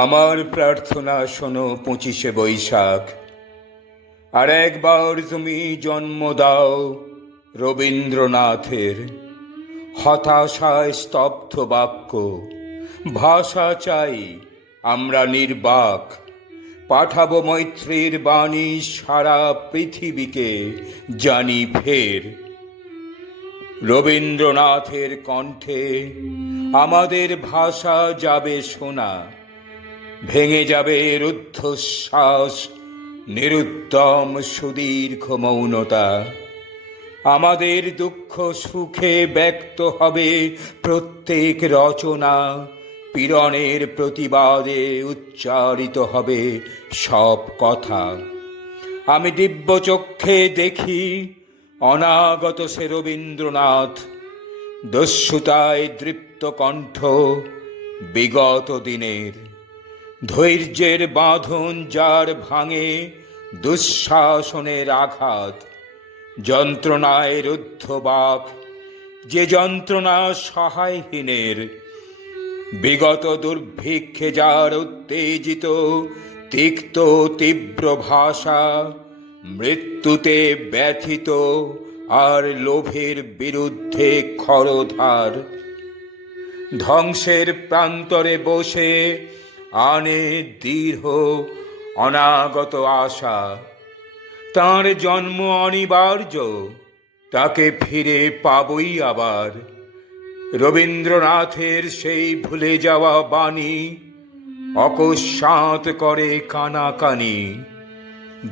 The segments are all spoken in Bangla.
আমার প্রার্থনা শোনো 25শে বৈশাখ। আর একবার তুমি জন্ম দাও রবীন্দ্রনাথের। হতাশায় স্তব্ধ বাক্য, ভাষা চাই আমরা নির্বাক। পাঠাবো মৈত্রীর বাণী সারা পৃথিবীকে জানি ফের। রবীন্দ্রনাথের কণ্ঠে আমাদের ভাষা যাবে শোনা, ভেঙে যাবে রুদ্ধশ্বাস, নিরুদ্যম সুদীর্ঘ মৌনতা। আমাদের দুঃখ সুখে ব্যক্ত হবে প্রত্যেক রচনা, পীড়নের প্রতিবাদে উচ্চারিত হবে সব কথা। আমি দিব্য চক্ষে দেখি অনাগত সে রবীন্দ্রনাথ, দস্যুতায় দৃপ্ত কণ্ঠ বিগত দিনের। ধৈর্যের বাঁধন যার ভাঙে দুঃশাসনের আঘাত, যন্ত্রণায় রুদ্ধ বাক যে যন্ত্রণা সহায়হীনের। বিগত দুর্ভিক্ষে যার উত্তেজিত তিক্ত তীব্র ভাষা, মৃত্যুতে ব্যথিত আর লোভের বিরুদ্ধে খরধার। ধ্বংসের প্রান্তরে বসে আনে দৃঢ় অনাগত আশা। তাঁর জন্ম অনিবার্য, তাকে ফিরে পাবই আবার। রবীন্দ্রনাথের সেই ভুলে যাওয়া বাণী অকস্মাৎ করে কানাকানি।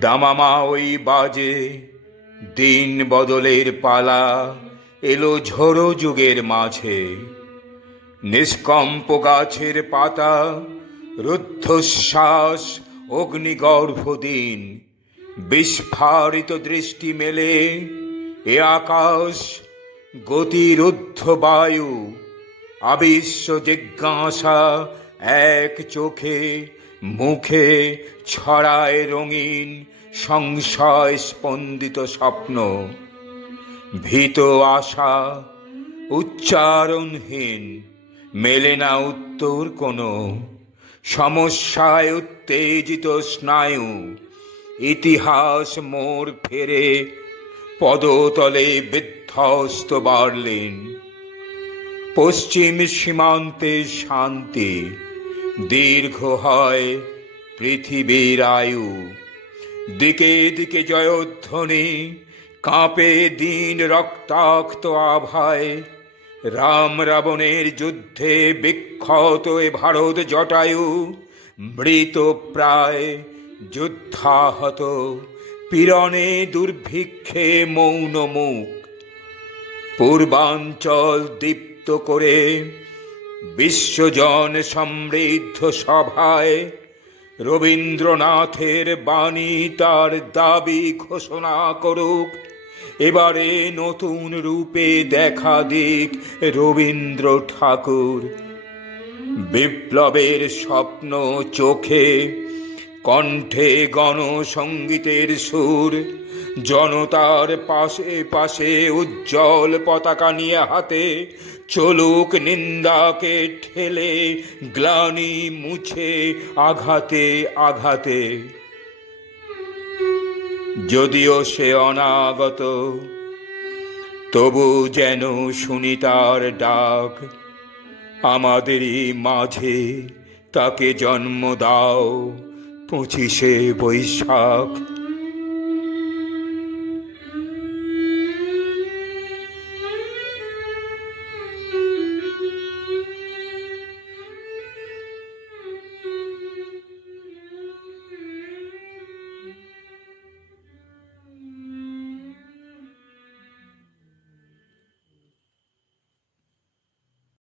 দামামা ওই বাজে, দিন বদলের পালা এলো ঝোড়ো যুগের মাঝে। নিষ্কম্প গাছের পাতা, রুদ্ধশ্বাস, অগ্নিগর্ভ দিন। বিস্ফারিত দৃষ্টি মেলে এ আকাশ, গতিরুদ্ধ বায়ু। আবিশ্ব জিজ্ঞাসা এক চোখে মুখে ছড়ায় রঙিন সংশয় স্পন্দিত স্বপ্ন। ভীত আশা উচ্চারণহীন, মেলে না উত্তর কোনো। সমস্যায় উত্তেজিত স্নায়ু, ইতিহাস মোড় ফেরে পদতলে বিধ্বস্ত বার্লিন। পশ্চিম সীমান্তে শান্তি, দীর্ঘ হয় পৃথিবীর আয়ু। দিকে দিকে জয়ধ্বনি, কাঁপে দিন রক্তাক্ত আভায়। রাম রাবণের যুদ্ধে বিক্ষত এ ভারত জটায়ু। মৃত প্রায়, যুদ্ধাহত, পীড়নে দুর্ভিক্ষে মৌন মুখ। পূর্বাঞ্চল দীপ্ত করে বিশ্বজন সমৃদ্ধ সভায় রবীন্দ্রনাথের বাণী তার দাবি ঘোষণা করুক। এবারে নতুন রূপে দেখা দিক রবীন্দ্র ঠাকুর। বিপ্লবের স্বপ্ন চোখে, কণ্ঠে গণসঙ্গীতের সুর। জনতার পাশে পাশে উজ্জ্বল পতাকা নিয়ে হাতে চলুক নিন্দাকে ঠেলে, গ্লানি মুছে আঘাতে আঘাতে। যদিও সে অনাগত, তবু যেন শুনি তার ডাক। আমাদেরই মাঝে তাকে জন্ম দাও 25শে বৈশাখ।